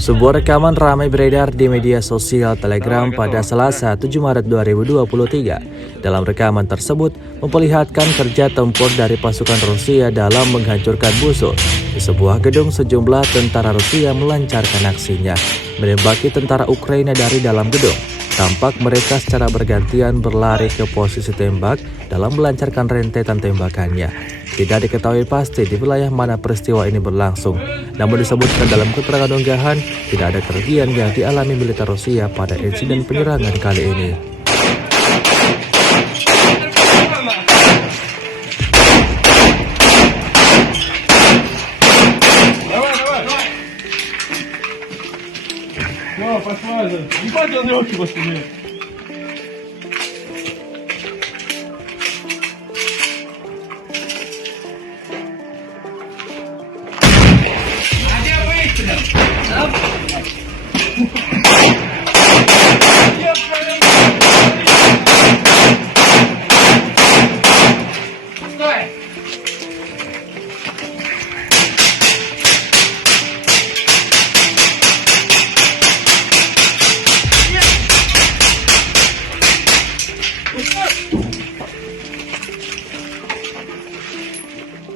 Sebuah rekaman ramai beredar di media sosial Telegram pada Selasa 7 Maret 2023. Dalam rekaman tersebut memperlihatkan kerja tempur dari pasukan Rusia dalam menghancurkan musuh. Di sebuah gedung sejumlah tentara Rusia melancarkan aksinya, menembaki tentara Ukraina dari dalam gedung. Tampak mereka secara bergantian berlari ke posisi tembak dalam melancarkan rentetan tembakannya. Tidak diketahui pasti di wilayah mana peristiwa ini berlangsung, namun disebutkan dalam keterangan unggahan tidak ada kerugian yang dialami militer Rusia pada insiden penyerangan kali ini.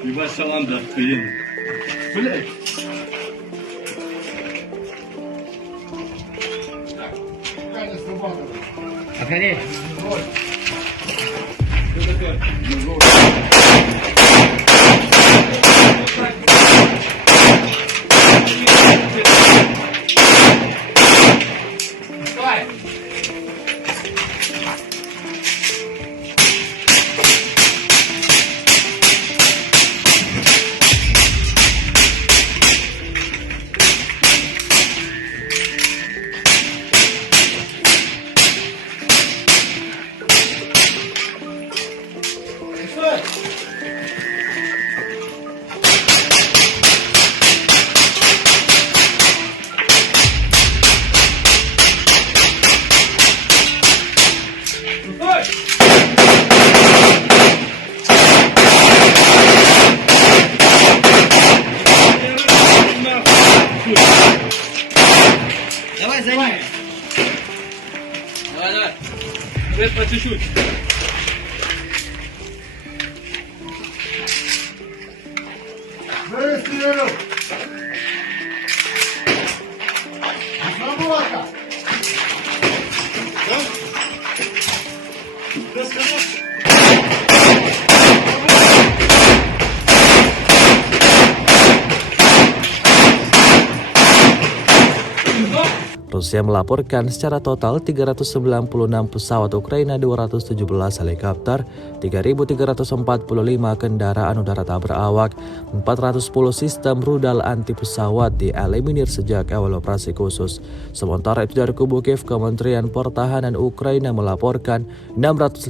Ебать, саланда охуенный. Блядь. Охренеть. Давай за ним. Давай. Свет по чуть-чуть. Rusia melaporkan secara total 396 pesawat Ukraina, 217 helikopter, 3.345 kendaraan udara tak berawak, 410 sistem rudal anti pesawat dieliminir sejak awal operasi khusus. Sementara itu dari kubu Kiev, Kementerian Pertahanan Ukraina melaporkan 650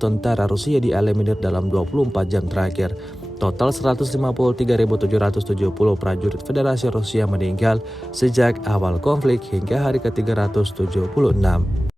tentara Rusia dieliminir dalam 24 jam terakhir. Total 153.770 prajurit Federasi Rusia meninggal sejak awal konflik hingga hari ke-376.